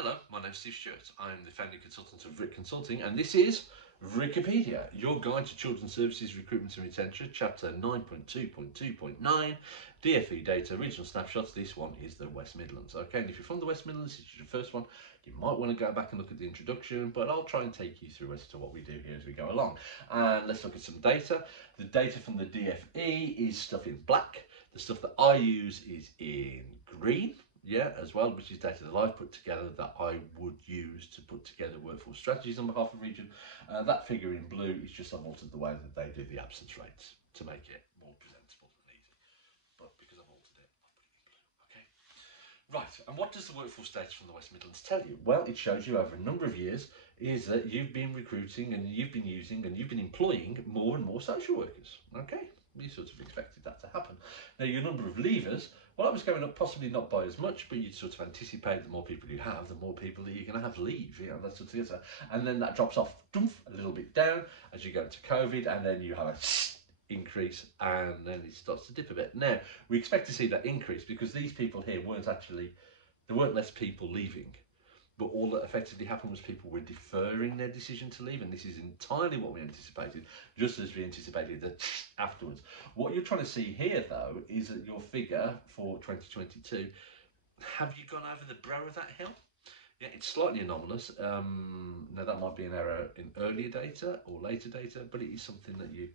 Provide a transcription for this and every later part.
Hello, my name's Steve Stewart. I'm the founding consultant of Vric Consulting, and this is Vricipedia, your guide to children's services, recruitment and retention, chapter 9.2.2.9, DFE data, regional snapshots. This one is the West Midlands. Okay, and if you're from the West Midlands, this is your first one, you might want to go back and look at the introduction, but I'll try and take you through as to what we do here as we go along. And let's look at some data. The data from the DFE is stuff in black. The stuff that I use is in green. Yeah, as well, which is data that I've put together that I would use to put together workforce strategies on behalf of region. That figure in blue is just I've altered the way that they do the absence rates to make it more presentable and easy. But because I've altered it, I'll put it in blue. Okay. Right, and what does the workforce data from the West Midlands tell you? Well, it shows you over a number of years is that you've been recruiting and you've been using and you've been employing more and more social workers. Okay. We sort of expected that to happen. Now, your number of leavers, well, that was going up, possibly not by as much, but you'd sort of anticipate the more people you have, the more people that you're going to have leave. You know, that's sort of, and then that drops off a little bit down as you go into COVID, and then you have a increase, and then it starts to dip a bit. Now, we expect to see that increase because these people here there weren't less people leaving. But all that effectively happened was people were deferring their decision to leave, and this is entirely what we anticipated, just as we anticipated that afterwards. What you're trying to see here, though, is that your figure for 2022, have you gone over the brow of that hill? Yeah, it's slightly anomalous. Now, that might be an error in earlier data or later data, but it is something that you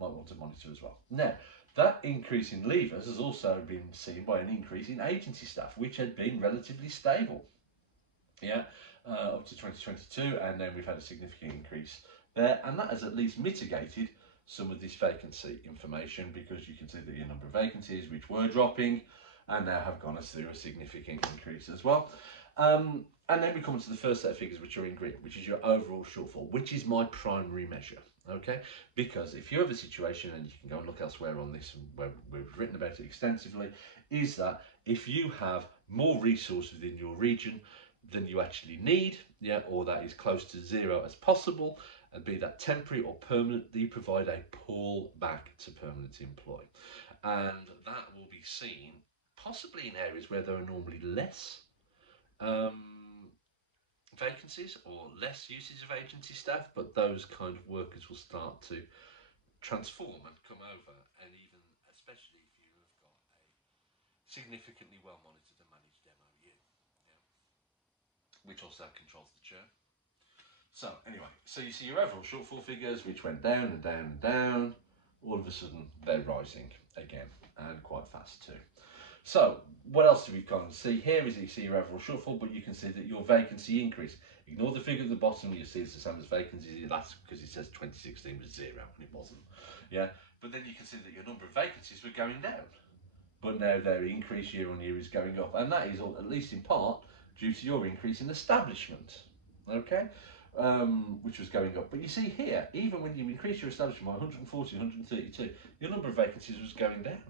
might want to monitor as well. Now, that increase in leavers has also been seen by an increase in agency staff, which had been relatively stable. Yeah, up to 2022, and then we've had a significant increase there, and that has at least mitigated some of this vacancy information because you can see that your number of vacancies, which were dropping, and now have gone us through a significant increase as well. And then we come to the first set of figures, which are in green, which is your overall shortfall, which is my primary measure. Okay, because if you have a situation, and you can go and look elsewhere on this, and where we've written about it extensively, is that if you have more resources within your region than you actually need, yeah, or that is close to zero as possible, and be that temporary or permanent, you provide a pull back to permanent employ. And that will be seen possibly in areas where there are normally less vacancies or less usage of agency staff, but those kind of workers will start to transform and come over, and even especially if you have got a significantly well monitored and managed MOU, which also controls the churn. So anyway, so you see your overall shortfall figures, which went down and down and down. All of a sudden, they're rising again, and quite fast too. So what else do we kind of see here is that you see your overall shortfall, but you can see that your vacancy increase. Ignore the figure at the bottom, you see it's the same as vacancies. That's because it says 2016 was zero, and it wasn't. Yeah, but then you can see that your number of vacancies were going down, but now their increase year on year is going up, and that is, at least in part, due to your increase in establishment, okay, which was going up. But you see here, even when you increase your establishment by 140, 132, your number of vacancies was going down.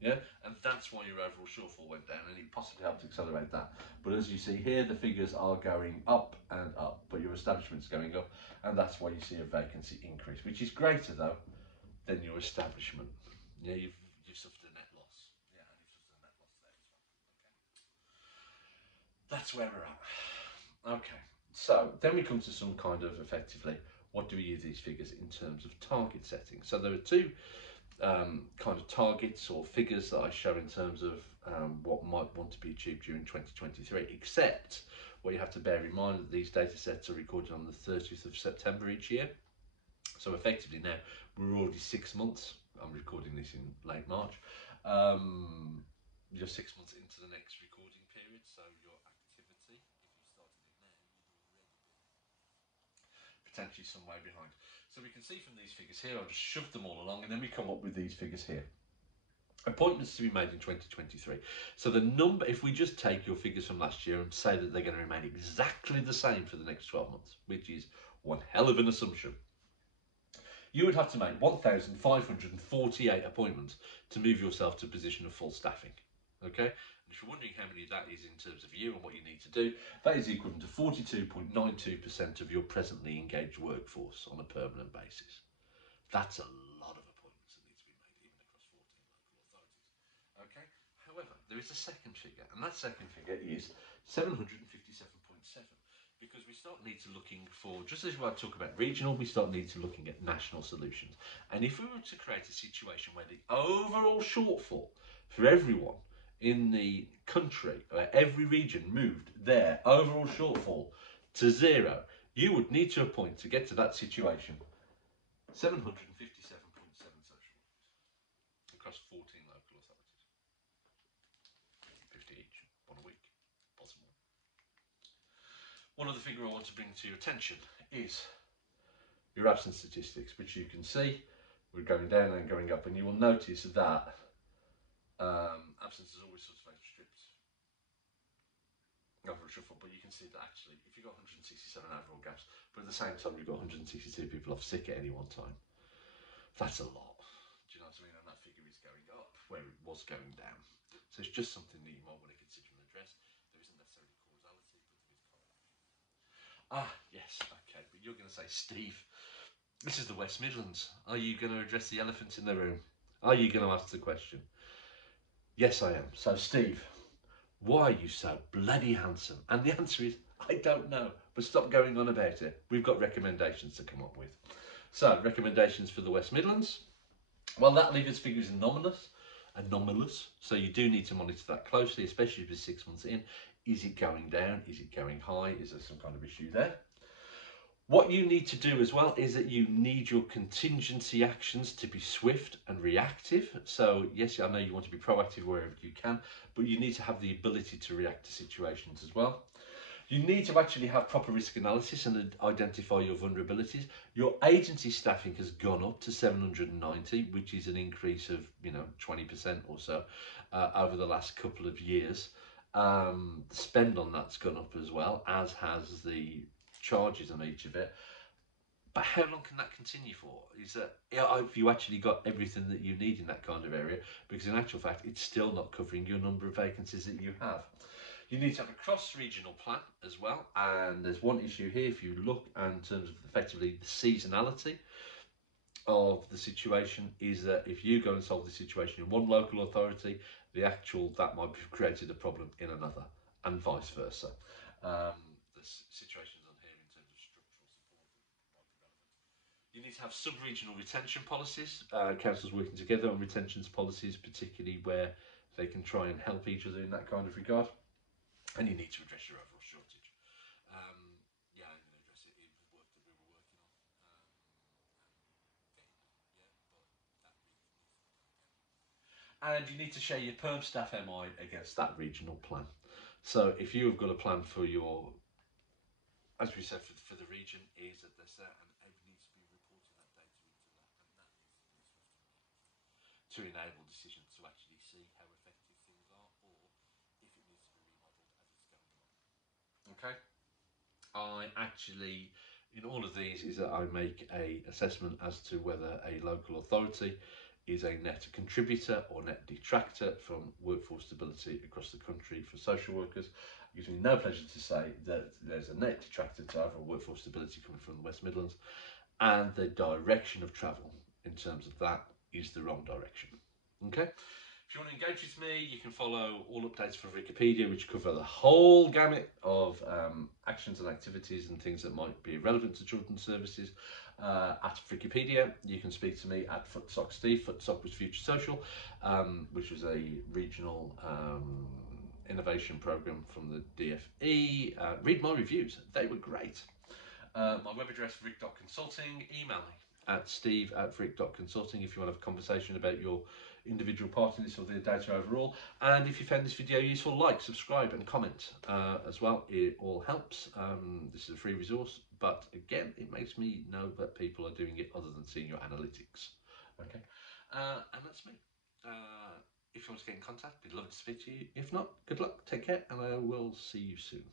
Yeah, and that's why your overall shortfall went down, and it possibly helped accelerate that. But as you see here, the figures are going up and up, but your establishment's going up, and that's why you see a vacancy increase, which is greater though than your establishment. Yeah, you've suffered a net loss. Yeah, and you've suffered a net loss there as well. Okay. That's where we're at. Okay, so then we come to some kind of effectively, what do we use these figures in terms of target setting? So there are two kind of targets or figures that I show in terms of what might want to be achieved during 2023, except what you have to bear in mind that these data sets are recorded on the 30th of September each year. So effectively now, we're already 6 months, I'm recording this in late March, you're 6 months into the next recording period, so your activity, if you started it now, you'd already be potentially some way behind. So we can see from these figures here, I'll just shove them all along, and then we come up with these figures here. Appointments to be made in 2023. So the number, if we just take your figures from last year and say that they're going to remain exactly the same for the next 12 months, which is one hell of an assumption, you would have to make 1,548 appointments to move yourself to a position of full staffing. Okay? And if you're wondering how many that is in terms of you and what you need to do, that is equivalent to 42.92% of your presently engaged workforce on a permanent basis. That's a lot of appointments that need to be made, even across 14 local authorities. Okay? However, there is a second figure, and that second figure is 757.7. Because we start need to looking for, just as I talk about regional, we start need to looking at national solutions. And if we were to create a situation where the overall shortfall for everyone in the country, every region moved their overall shortfall to zero, you would need to appoint, to get to that situation, 757.7 social workers across 14 local authorities. 50 each, one a week, possible. One other figure I want to bring to your attention is your absence statistics, which you can see we're going down and going up, and you will notice that absence is always sort of outstripped overall shuffle, but you can see that actually if you've got 167 overall gaps, but at the same time you've got 162 people off sick at any one time, that's a lot. Do you know what I mean? And that figure is going up where it was going down. So it's just something that you might want to consider and address. There isn't necessarily causality, but there is correlation. Ah, yes, okay, but you're going to say, Steve, this is the West Midlands. Are you going to address the elephant in the room? Are you going to ask the question? Yes, I am. So, Steve, why are you so bloody handsome? And the answer is, I don't know, but stop going on about it. We've got recommendations to come up with. So, recommendations for the West Midlands. Well, that leaves figure is anomalous. So you do need to monitor that closely, especially if it's 6 months in. Is it going down? Is it going high? Is there some kind of issue there? What you need to do as well is that you need your contingency actions to be swift and reactive. So yes, I know you want to be proactive wherever you can, but you need to have the ability to react to situations as well. You need to actually have proper risk analysis and identify your vulnerabilities. Your agency staffing has gone up to 790, which is an increase of 20% or so over the last couple of years. The spend on that's gone up as well, as has the charges on each of it. But how long can that continue for? Is that if you actually got everything that you need in that kind of area? Because in actual fact, it's still not covering your number of vacancies that you have. You need to have a cross-regional plan as well. And there's one issue here, if you look in terms of effectively the seasonality of the situation, is that if you go and solve the situation in one local authority, that might have created a problem in another, and vice versa. The situations on here in terms of structural support might be relevant. You need to have sub-regional retention policies, councils working together on retentions policies, particularly where they can try and help each other in that kind of regard. And you need to address your overall shortage. I'm going to address it in the work that we were working on. And you need to share your perm staff MI against that regional plan. So if you have got a plan for your, as we said, for the region, is that there's that, and it needs to be reporting that data into that, and that needs to be to enable decisions to actually see how effective things are, or if it needs to be remodelled as it's going along. Okay. I actually, in all of these, is that I make a assessment as to whether a local authority is a net contributor or net detractor from workforce stability across the country for social workers. It gives me no pleasure to say that there's a net detractor to overall workforce stability coming from the West Midlands, and the direction of travel in terms of that is the wrong direction. Okay. If you want to engage with me, you can follow all updates for Vricipedia, which cover the whole gamut of actions and activities and things that might be relevant to children's services at Vricipedia. You can speak to me at Footsock Steve. Footsock was Future Social, which was a regional innovation program from the DFE. Read my reviews, they were great. My web address, vric.consulting. Email me at steve@vric.consulting if you want to have a conversation about your individual part in this or the data overall. And if you found this video useful, like, subscribe and comment as well. It all helps. This is a free resource, but again, it makes me know that people are doing it other than seeing your analytics. Okay, and that's me. If you want to get in contact, we'd love to speak to you. If not, good luck, take care, and I will see you soon.